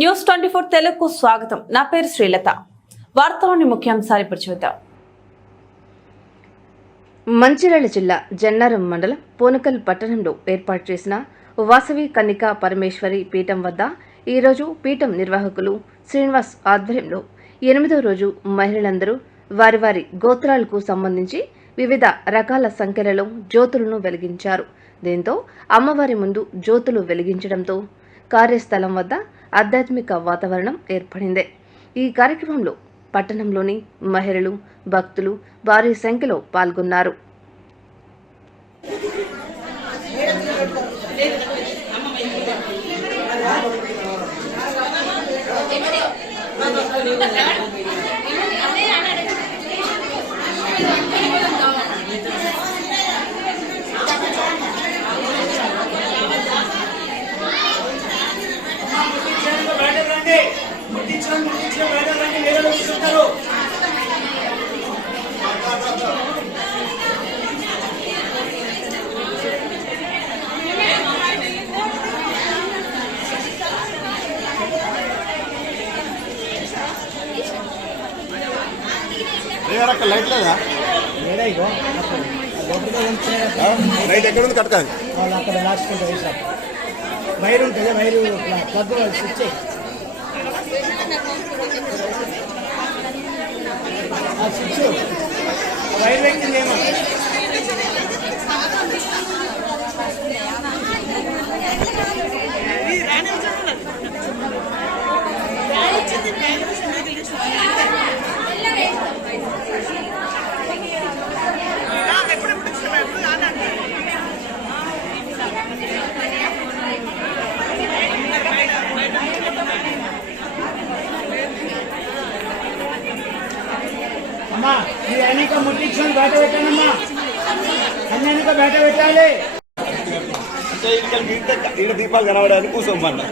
News 24 తెలుగుకు స్వాగతం. నా పేరు శ్రీలత. వార్తలోని ముఖ్యాంశాలు ఇప్పుడు చూద్దాం. మంచిర్యాల జిల్లా జన్నారం మండలం పోనకల్ పట్టణంలో ఏర్పాటు చేసిన వాసవి కన్నికా పరమేశ్వరి పీఠం వద్ద ఈరోజు పీఠం నిర్వాహకులు శ్రీనివాస్ ఆధ్వర్యంలో 8వ రోజు మహిళలందరూ వారి వారి గోత్రాలకు సంబంధించి వివిధ రకాల సంఖ్యలలో జ్యోతులను వెలిగించారు. దీంతో అమ్మవారి ముందు జ్యోతులు వెలిగించడంతో కార్యస్థలం వద్ద ఆధ్యాత్మిక వాతావరణం ఏర్పడింది. ఈ కార్యక్రమంలో పట్టణంలోని మహిళలు, భక్తులు భారీ సంఖ్యలో పాల్గొన్నారు. లైట్ లేదా లైట్ ఎక్కడ ఉంది కట్టకాలి అక్కడ లాచుకుంటారు సార్. వైర్ ఉంటుంది, wire plug switch switch wire పెట్టిందేమో. అమ్మా ఈ అనేక ముట్టించుకొని బయట పెట్టానమ్మా, అన్ని బయట పెట్టాలి. దీపాలు కనబడాలని కూర్చోమన్నా.